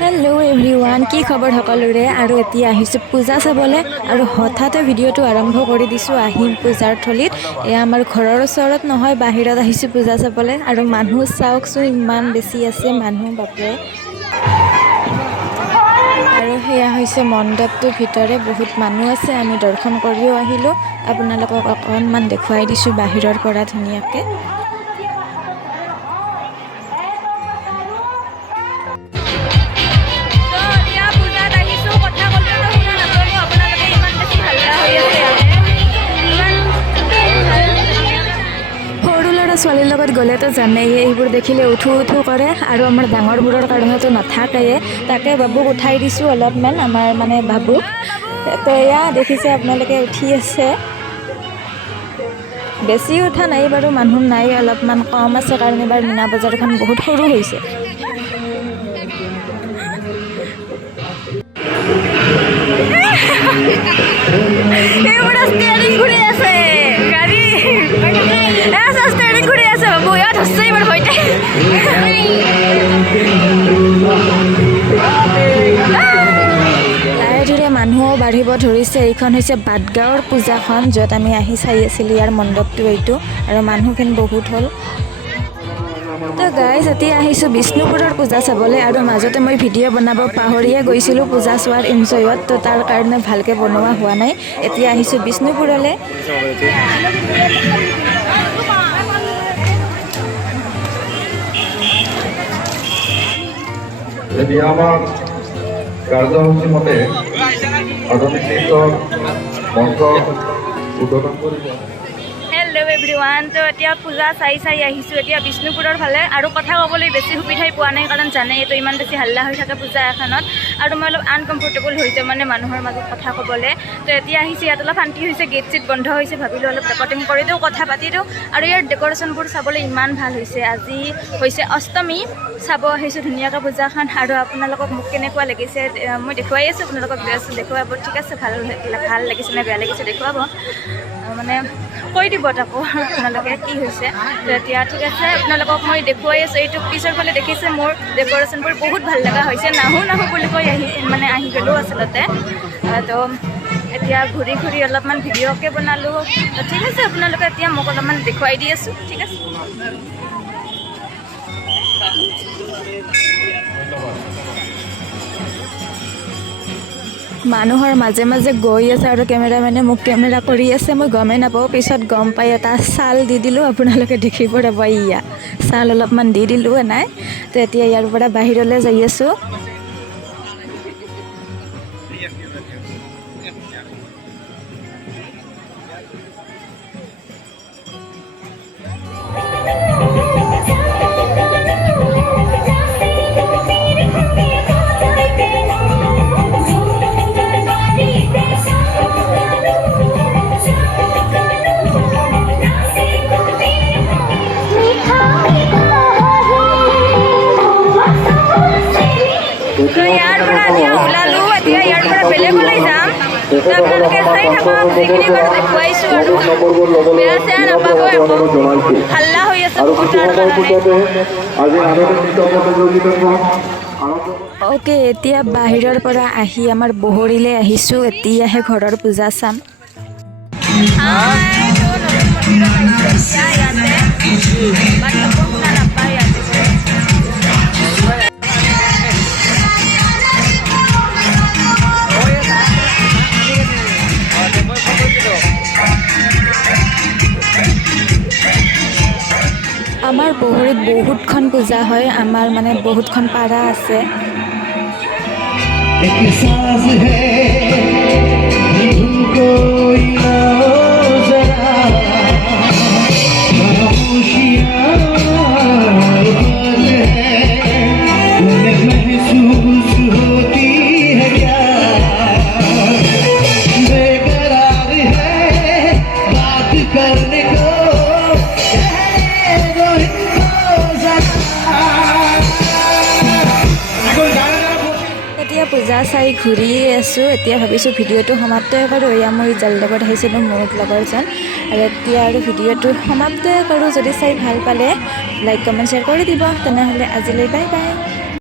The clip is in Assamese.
হেল্ল' এভৰিৱান, কি খবৰ সকলোৰে। আৰু এতিয়া আহিছোঁ পূজা চাবলৈ আৰু হঠাতে ভিডিঅ'টো আৰম্ভ কৰি দিছোঁ আহিম পূজাৰ থলীত। এয়া আমাৰ ঘৰৰ ওচৰত নহয়, বাহিৰত আহিছোঁ পূজা চাবলৈ। আৰু মানুহ চাওকচোন, ইমান বেছি আছে মানুহ, বাপৰে। আৰু সেয়া হৈছে মণ্ডপটোৰ ভিতৰে বহুত মানুহ আছে, আমি দৰ্শন কৰিও আহিলোঁ। আপোনালোকক অকণমান দেখুৱাই দিছোঁ বাহিৰৰ পৰা ধুনীয়াকৈ। ছোৱালীৰ লগত গ'লেতো জানেই, এইবোৰ দেখিলে উঠো উঠো কৰে। আৰু আমাৰ ডাঙৰবোৰৰ কাৰণেতো নাথাকেই, তাকে বাবুক উঠাই দিছোঁ অলপমান, আমাৰ মানে বাবুক। তো এয়া দেখিছে আপোনালোকে, উঠি আছে। বেছি উঠা নাই বাৰু, মানুহ নাই, অলপমান কম আছে কাৰণে এবাৰ মীনা বজাৰখন বহুত সৰু হৈছে। মানুহো বাঢ়িব ধৰিছে। এইখন হৈছে বাটগাঁৱৰ পূজাখন, য'ত আমি আহি চাই আছিলোঁ, ইয়াৰ মণ্ডপটো এইটো। আৰু মানুহখিনি বহুত হ'ল। তো গাইজ, এতিয়া আহিছোঁ বিষ্ণুপুৰৰ পূজা চাবলৈ। আৰু মাজতে মই ভিডিঅ' বনাব পাহৰিয়ে গৈছিলোঁ পূজা চোৱাৰ এনজয়ত, তো তাৰ কাৰণে ভালকৈ বনোৱা হোৱা নাই। এতিয়া আহিছোঁ বিষ্ণুপুৰলৈ। যদি আমাৰ কাৰ্যসূচী মতে আধুনিক নৃত্যৰ মঞ্চ উদ্বোধন কৰিব। হেল্ল' এভৰিৱান, তো এতিয়া পূজা চাই আহিছোঁ এতিয়া বিষ্ণুপুৰৰ ফালে। আৰু কথা ক'বলৈ বেছি সুবিধাই পোৱা নাই, কাৰণ জানেই এইটো ইমান বেছি হাল্লা হৈ থাকে পূজা এখনত। আৰু মই অলপ আনকমফৰ্টেবল হৈ যাওঁ মানে মানুহৰ মাজত কথা ক'বলৈ। তো এতিয়া আহিছোঁ, ইয়াত অলপ শান্তি হৈছে, গেট চেট বন্ধ হৈছে, ভাবিলোঁ অলপ ৰেকৰ্ডিং কৰি দিওঁ, কথা পাতি দিওঁ। আৰু ইয়াৰ ডেক'ৰেশ্যনবোৰ চাবলৈ ইমান ভাল হৈছে। আজি হৈছে অষ্টমী, চাব আহিছোঁ ধুনীয়াকৈ পূজাখন। আৰু আপোনালোকক মোক কেনেকুৱা লাগিছে মই দেখুৱাই আছোঁ, আপোনালোকক দেখুৱাব, ঠিক আছে। ভাল লাগিছে নে বেয়া লাগিছে দেখুৱাব, মানে কৈ দিব তাকো আপোনালোকে কি হৈছে। তো এতিয়া ঠিক আছে, আপোনালোকক মই দেখুৱাই আছোঁ। এইটো পিছৰ ফালে দেখিছে, মোৰ ডেক'ৰেশ্যনবোৰ বহুত ভাল লগা হৈছে। নাহো বুলি কৈ আহি গ'লোঁ আচলতে। তো এতিয়া ঘূৰি অলপমান ভিডিঅ'কে বনালোঁ। তো ঠিক আছে, আপোনালোকে এতিয়া মোক অলপমান দেখুৱাই দি আছোঁ, ঠিক আছে। মানুহৰ মাজে মাজে গৈ আছে আৰু কেমেৰামেনে মোক কেমেৰা কৰি আছে, মই গমেই নাপাওঁ। পিছত গম পাই এটা ছাল দি দিলোঁ, আপোনালোকে দেখিব ৰ'ব, ইয়া ছাল অলপমান দি দিলোঁ নাই। তো এতিয়া ইয়াৰ পৰা বাহিৰলৈ যাই আছোঁ। ইয়াৰ পৰা এতিয়া ওলালোঁ, এতিয়া ইয়াৰ পৰা বেলেগলৈ যাম। আপোনালোকে চাই থাকক, যিখিনি বাৰু দেখুৱাইছোঁ। আৰু বেয়া চেয়া নাপাব, একো হাল্লা হৈ আছে তাৰ কাৰণে। অ'কে, এতিয়া বাহিৰৰ পৰা আহি আমাৰ বহৰীলৈ আহিছোঁ। এতিয়াহে ঘৰৰ পূজা চাম। আমাৰ বহৰীত বহুতখন পূজা হয়, আমাৰ মানে বহুতখন পাৰা আছে। পূজা চাই ঘূৰিয়ে আছোঁ। এতিয়া ভাবিছোঁ ভিডিঅ'টো সমাপ্তই কৰোঁ। এয়া মই যাৰ লগত আহিছিলোঁ, মোৰ লগৰজন। আৰু এতিয়া আৰু ভিডিঅ'টো সমাপ্তই কৰোঁ। যদি চাই ভাল পালে লাইক কমেণ্ট শ্বেয়াৰ কৰি দিব। তেনেহ'লে আজিলৈ বাই বাই।